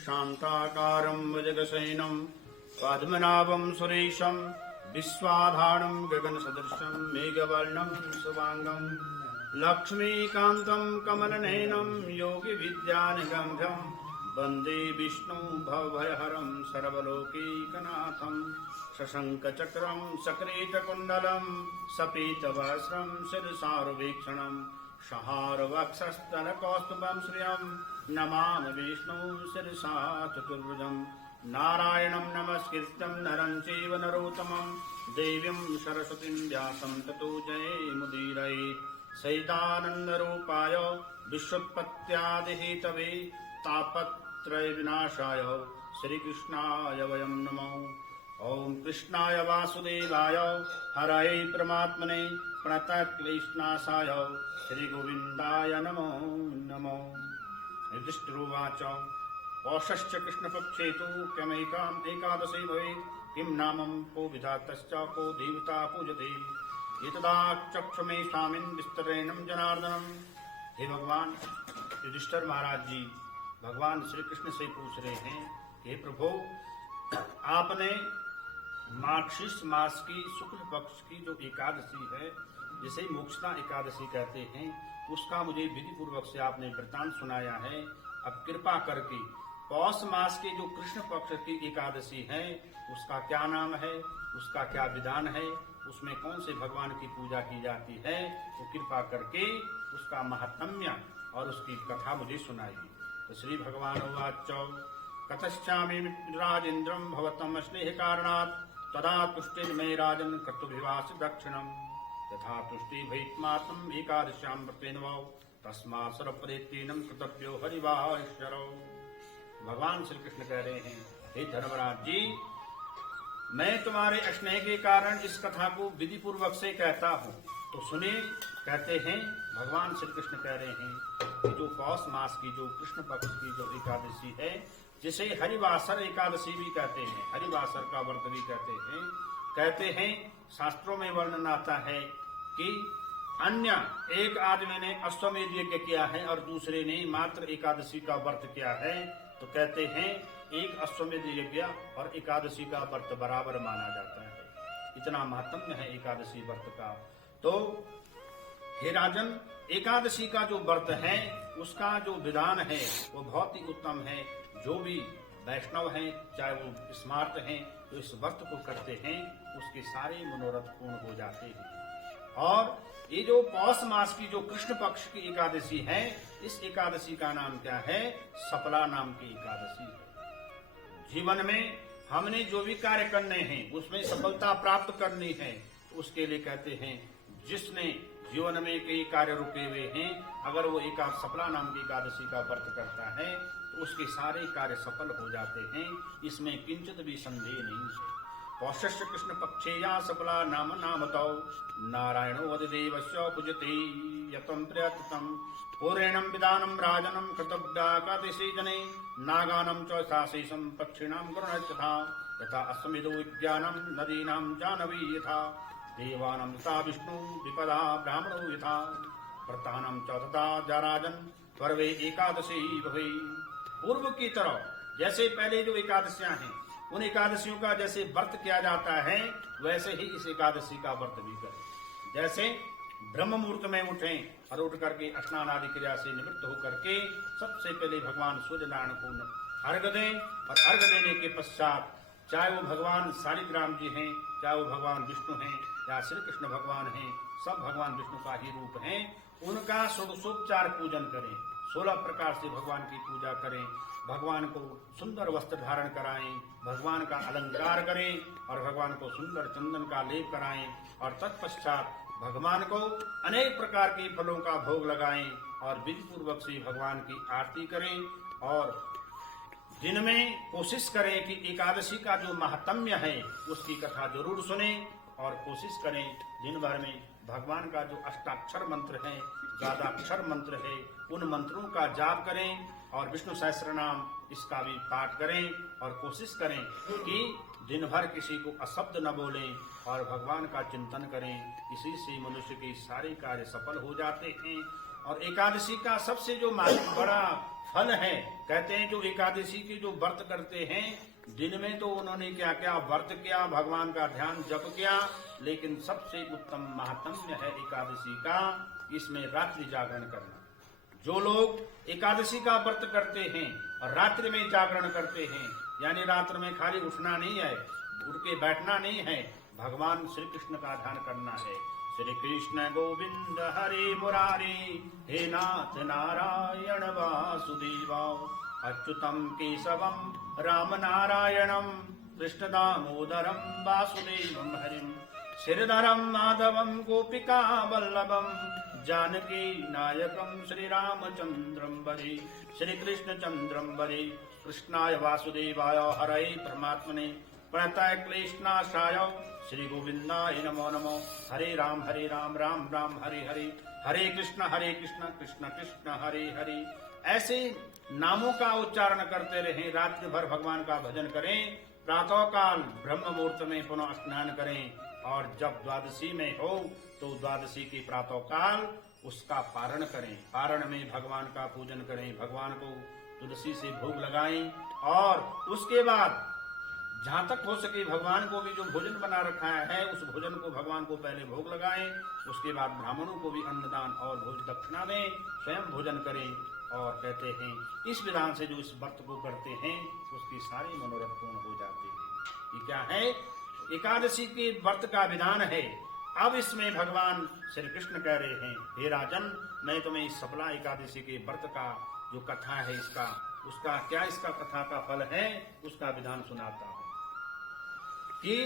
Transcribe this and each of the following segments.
शान्ताकारं भुजगशयनं पद्मनाभं सुरेशं विश्वाधारं गगनसदृशं मेघवर्णं शुभांगं लक्ष्मीकान्तं कमलनयनं योगिविद्यानिगम्यं वन्दे विष्णुं भवभयहरं सर्वलोकैकनाथं शशङ्खचक्रं सकृतकुण्डलं सपीतवस्त्रं शिरसारुवीक्षणं सहारवक्षस्थलकौस्तुभं श्रियं नमामि विष्णुं शिरसा चतुर्भुजं नारायणं नमस्कृत्यं नरं चैव नरोत्तमं देवीं सरस्वतीं व्यासं ततो जयमुदीरये सहितानन्दरूपाय विश्वोत्पत्त्यादिहेतवे तापत्रयविनाशाय श्रीकृष्णाय वयं नमः। ॐ कृष्णाय वासुदेवाय हरये परमात्मने प्रणतक्लेशनाशाय श्रीगोविन्दाय नमो नमो। युधिष्ठिरोवाच पौषश्च कृष्णपक्षे तु किमेकाम् एकादशी भवेत् किं नामं को विधातश्च को देवता पूजते एतदा चक्ष मे स्वामिन् विस्तरेणं जनार्दनम्। हे भगवान, युधिष्ठिर महाराज जी भगवान श्री कृष्ण से पूछ रहे हैं, हे प्रभु, आपने मार्गशीर्ष मास की शुक्ल पक्ष की जो एकादशी है, जिसे मोक्षदा एकादशी कहते हैं, उसका मुझे विधि पूर्वक से आपने वृत्तांत सुनाया है। अब कृपा करके पौष मास के जो कृष्ण पक्ष की एकादशी है, उसका क्या नाम है, उसका क्या विधान है, उसमें कौन से भगवान की पूजा की जाती है, तो कृपा करके उसका महात्म्य और उसकी कथा मुझे सुनाइए। तो श्री भगवान उवाच कथश्चामि राजेन्द्रं भवतम् स्नेह कारणात् तदा तुष्टिर्मे राजन् कर्तुभिवास दक्षिणम् तथा तुष्टि भयित्मात्रम् एकादश्यां व्रतेन वौ तस्मात् सर्वप्रेत्येनं कर्तव्यो हरिवाश्वरो। भगवान श्री कृष्ण कह रहे हैं, हे धर्मराज जी, मैं तुम्हारे स्नेह के कारण इस कथा को विधि पूर्वक से कहता हूँ, तो सुनिए। कहते हैं, भगवान श्री कृष्ण कह रहे हैं कि जो पौष मास की जो कृष्ण पक्ष की जो एकादशी है, जिसे हरिवासर एकादशी भी कहते हैं, हरिवासर का व्रत भी कहते हैं, शास्त्रों में वर्णन आता है कि अन्य एक आदमी ने अश्वमेध यज्ञ किया है और दूसरे ने मात्र एकादशी का व्रत किया है, तो कहते हैं एक अश्वमेध यज्ञ और एकादशी का व्रत बराबर माना जाता है। इतना महत्व है एकादशी व्रत का। तो हे राजन, एकादशी का जो व्रत है, उसका जो विधान है वो बहुत ही उत्तम है। जो भी वैष्णव हैं, चाहे वो स्मार्त हैं, तो इस व्रत को करते हैं, उसके सारे मनोरथ पूर्ण हो जाते हैं। और ये जो पौष मास की जो कृष्ण पक्ष की एकादशी है, इस एकादशी का नाम क्या है? सफला नाम की एकादशी है। जीवन में हमने जो भी कार्य करने हैं, उसमें सफलता प्राप्त करनी है, तो उसके लिए कहते हैं, जिसने जीवन में कई कार्य रुके हुए हैं, अगर वो सफला नाम की एकादशी का व्रत करता है, तो उसके सारे कार्य सफल हो जाते हैं। इसमें किंचित भी संदेह नहीं है। पौषस्य कृष्ण पक्षे या सफला नाम नामतौ नारायणो वदिदेवस्य पूजते यतं प्रयततं पूर्णं विधानं राजनं कृतव्याकादशी जने नागानं च साशेषं पक्षिणां गरुणस्तथा यथा अश्वमेधो विज्ञानं नदीनां जानवी यथा देवानां तथा विष्णु विपदा ब्राह्मणो यथा व्रतानां च तथा जराजन पर्वे एकादशी भवे। पूर्व की तरह जैसे पहले जो एकादशियां हैं, उन एकादशियों का जैसे व्रत किया जाता है, वैसे ही इस एकादशी का व्रत भी करें। जैसे ब्रह्म मुहूर्त में उठें और उठ करके स्नान आदि क्रिया से निवृत्त होकर के सबसे पहले भगवान सूर्य नारायण को अर्घ्य दें, और अर्घ्य देने के पश्चात चाहे वो भगवान शालिग्राम जी हैं, चाहे वो भगवान विष्णु हैं या श्री कृष्ण भगवान हैं, सब भगवान विष्णु का ही रूप हैं, उनका षोडशोपचार पूजन करें। 16 प्रकार से भगवान की पूजा करें, भगवान को सुंदर वस्त्र धारण कराएं, भगवान का अलंकार करें और भगवान को सुंदर चंदन का लेप कराएं, और तत्पश्चात भगवान को अनेक प्रकार के फलों का भोग लगाएं और विधि पूर्वक से भगवान की आरती करें। और दिन में कोशिश करें कि एकादशी का जो महात्म्य है उसकी कथा जरूर सुनें, और कोशिश करें दिन भर में भगवान का जो अष्टाक्षर मंत्र है, 11 अक्षर मंत्र है, उन मंत्रों का जाप करें और विष्णु सहस्त्रनाम इसका भी पाठ करें, और कोशिश करें कि दिन भर किसी को अशब्द न बोलें और भगवान का चिंतन करें। इसी से मनुष्य के सारे कार्य सफल हो जाते हैं और एकादशी का सबसे जो बड़ा फल है, कहते हैं जो एकादशी के जो व्रत करते हैं, दिन में तो उन्होंने क्या क्या व्रत किया, भगवान का ध्यान जप किया, लेकिन सबसे उत्तम महात्म्य है एकादशी का, इसमें रात्रि जागरण करना। जो लोग एकादशी का व्रत करते हैं और रात्रि में जागरण करते हैं, यानी रात्र में खाली उठना नहीं है, उठ के बैठना नहीं है, भगवान श्री कृष्ण का ध्यान करना है। श्री कृष्ण गोविंद हरे मुरारी, हे नाथ नारायण वासुदेव, अच्युतम केशवम राम नारायणम, कृष्ण दामोदरम वासुदेवम हरिम, श्रीधरम माधवम गोपिका वल्लभम, जानकी नायकम श्री रामचंद्रम वरे, श्री कृष्ण चंद्रम वरे, कृष्णाय वासुदेवाय हरये परमात्मने, प्रणताय क्लेशनाशाय श्री गोविंदाय नमो नमो। हरे राम राम राम हरे हरे, हरे कृष्ण कृष्ण कृष्ण हरे हरे। ऐसे नामों का उच्चारण करते रहें, रात्रि भर भगवान का भजन करें, प्रातः काल ब्रह्म मुहूर्त में पुनः स्नान करें, और जब द्वादशी में हो तो द्वादशी के प्रातः काल उसका पारण करें। पारण में भगवान का पूजन करें, भगवान को तुलसी से भोग लगाएं, और उसके बाद जहाँ तक हो सके भगवान को भी जो भोजन बना रखा है, उस भोजन को भगवान को पहले भोग लगाएं, उसके बाद ब्राह्मणों को भी अन्नदान और भोज दक्षिणा दें, स्वयं भोजन करें। और कहते हैं इस विधान से जो इस व्रत को करते हैं उसके सारे मनोरथ पूर्ण हो जाते हैं। ये क्या है? एकादशी के व्रत का विधान है। अब इसमें भगवान श्री कृष्ण कह रहे हैं, हे राजन, मैं तुम्हें इस सफला एकादशी के व्रत का जो कथा है, उसका क्या इसका कथा का फल है, उसका विधान सुनाता हूं। कि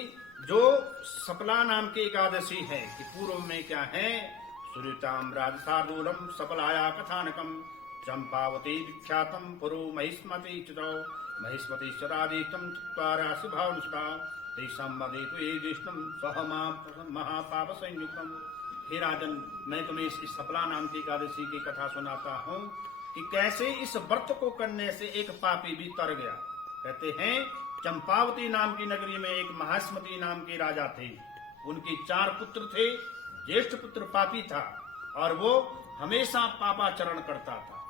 जो सफला नाम की एकादशी है, कि पूर्व में क्या है, सुरीताम राजसादूलम सफलाया कथानकम, चंपावती विख्यातम पुरु महिष्मति चितो, महिष्मति चरादीतम चत्वारासि भावनुष्ठा, तेषां वदेतु ये विष्णुम स्वहमा महापाप संयुक्तम। हे राजन, मैं तुम्हें इस सफला नाम की एकादशी की कथा सुनाता हूँ कि कैसे इस व्रत को करने से एक पापी भी तर गया। कहते हैं चंपावती नाम की नगरी में एक महास्मति नाम के राजा थे। उनके 4 पुत्र थे। ज्येष्ठ पुत्र पापी था और वो हमेशा पापाचरण करता था।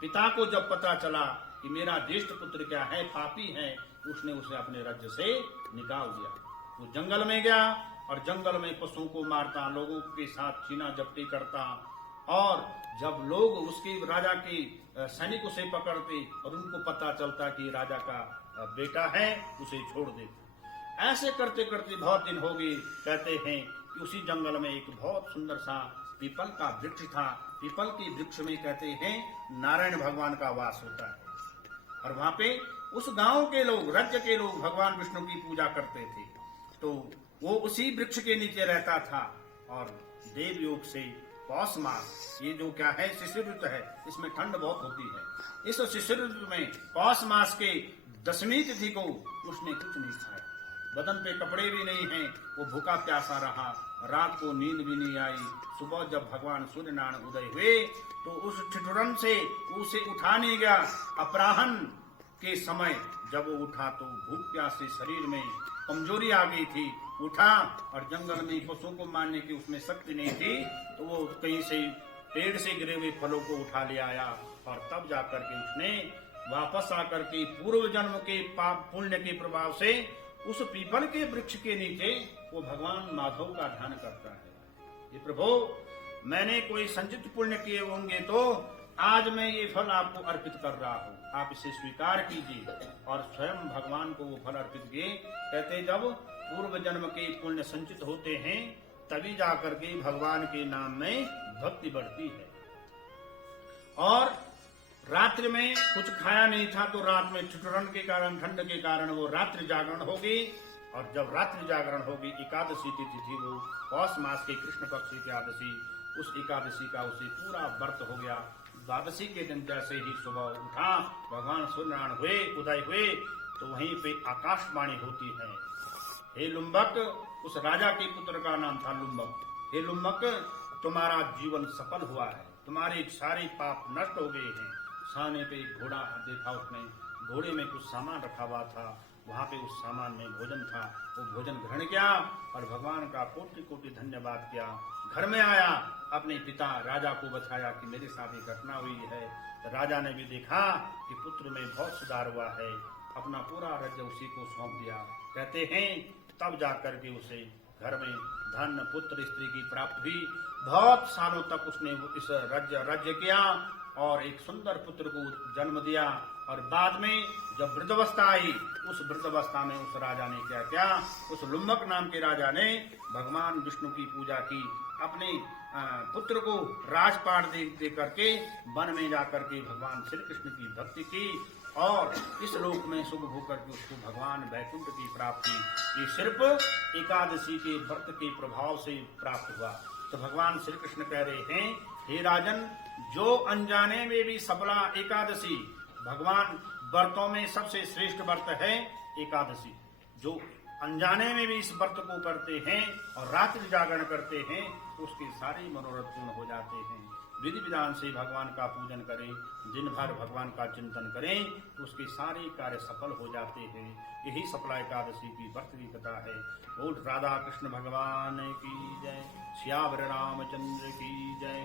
पिता को जब पता चला कि मेरा ज्येष्ठ पुत्र क्या है, पापी है, उसने उसे अपने राज्य से निकाल दिया। वो जंगल में गया और जंगल में पशुओं को मारता, लोगों के साथ छीना झपटी करता, और जब लोग उसके राजा के सैनिक उसे पकड़ते और उनको पता चलता कि राजा का बेटा है, उसे छोड़ देते। ऐसे करते करते बहुत दिन हो गए। कहते हैं कि उसी जंगल में एक बहुत सुंदर सा पीपल का वृक्ष था। पीपल के वृक्ष में कहते हैं नारायण भगवान का वास होता है, और वहां पे उस गांव के लोग, राज्य के लोग भगवान विष्णु की पूजा करते थे। तो वो उसी वृक्ष के नीचे रहता था, और देव योग से पौष मास, ये जो क्या है शिशिर ऋतु है, इसमें ठंड बहुत होती है। इस शिशिर ऋतु में पौष मास के 10वीं तिथि को उसने कुछ नहीं खाया, बदन पे कपड़े भी नहीं हैं, वो भूखा प्यासा रहा, रात को नींद भी नहीं आई। सुबह जब भगवान सूर्य नारायण उदय हुए तो उस ठिठुरन से उसे उठा नहीं गया। अपराह्न के समय जब वो उठा तो भूख प्यास से शरीर में कमजोरी आ गई थी। उठा और जंगल में पशुओं को मारने की उसमें शक्ति नहीं थी, तो वो कहीं से पेड़ से गिरे हुए फलों को उठा ले आया, और तब जाकर के उसने वापस आकर के पूर्व जन्म के पाप पुण्य के प्रभाव से उस पीपल के वृक्ष के नीचे वो भगवान माधव का ध्यान करता है। ये प्रभु, मैंने कोई संचित पुण्य किए होंगे तो आज मैं ये फल आपको अर्पित कर रहा हूँ, आप इसे स्वीकार कीजिए। और स्वयं भगवान को वो फल अर्पित किए। कहते जब पूर्व जन्म के पुण्य संचित होते हैं तभी जाकर के भगवान के नाम में भक्ति बढ़ती है। और रात्रि में कुछ खाया नहीं था, तो रात में ठिठुरन के कारण, ठंड के कारण वो रात्रि जागरण होगी। और जब रात्रि जागरण होगी, एकादशी तिथि थी वो पौष मास के कृष्ण पक्ष एकादशी, उस एकादशी का उसे पूरा व्रत हो गया। द्वादशी के दिन जैसे ही सुबह उठा, भगवान सूर्यनारायण हुए, उदय हुए, तो वहीं पे आकाशवाणी होती है, हे लुम्बक, उस राजा के पुत्र का नाम था लुम्बक, हे लुम्बक, तुम्हारा जीवन सफल हुआ है, तुम्हारे सारे पाप नष्ट हो गए हैं। सामने पे एक घोड़ा देखा उसने, घोड़े में कुछ सामान रखा हुआ था, वहां पे उस सामान में भोजन था। वो भोजन ग्रहण किया और भगवान का कोटि कोटि धन्यवाद किया। घर में आया अपने पिता राजा को बताया कि मेरे साथ ये घटना हुई है। तो राजा ने भी देखा कि पुत्र में बहुत सुधार हुआ है, अपना पूरा राज्य उसी को सौंप दिया। कहते हैं तब जाकर के उसे घर में धन पुत्र स्त्री की प्राप्ति हुई। बहुत सालों तक उसने इस राज्य किया और एक सुंदर पुत्र को जन्म दिया। और बाद में जब वृद्धावस्था आई, उस वृद्धावस्था में उस राजा ने क्या किया, उस लुम्बक नाम के राजा ने भगवान विष्णु की पूजा की, अपने पुत्र को राजपाट दे करके वन में जाकर के भगवान श्री कृष्ण की भक्ति की और इस लोक में सुख होकर के उसको भगवान वैकुंठ की प्राप्ति, ये सिर्फ एकादशी के व्रत के प्रभाव से प्राप्त हुआ। तो भगवान श्री कृष्ण कह रहे हैं, हे राजन, जो अनजाने में भी सफला एकादशी, भगवान व्रतों में सबसे श्रेष्ठ व्रत है एकादशी। जो अनजाने में भी इस व्रत को करते हैं और रात्रि जागरण करते हैं तो उसके सारे मनोरथ पूर्ण हो जाते हैं। विधि विधान से भगवान का पूजन करें, दिन भर भगवान का चिंतन करें तो उसके सारे कार्य सफल हो जाते हैं। यही सफला एकादशी की व्रत की कथा है। बोल राधा कृष्ण भगवान की जय, श्यावर रामचंद्र की जय,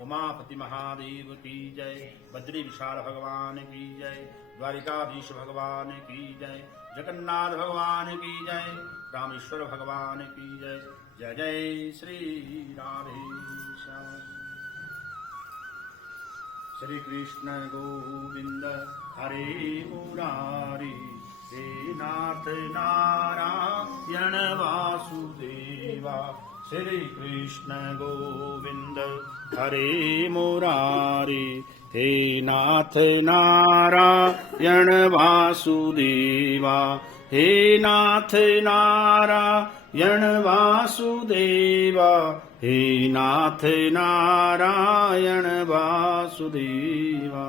उमापति महादेव की जय, बद्री विशाल भगवान की जय, द्वारिकाधीश भगवान की जय, जगन्नाथ भगवान की जय, रामेश्वर भगवान की जय। जय जय श्री राधे श्याम। श्री कृष्ण गोविंद हरे मुरारी, हे नाथ नारायण वासुदेवा। श्री कृष्ण गोविंद हरे मुरारी, हे नाथ नारायण वासुदेवा। हे नाथ नारायण वासुदेवा, हे नाथ नारायण वासुदेवा।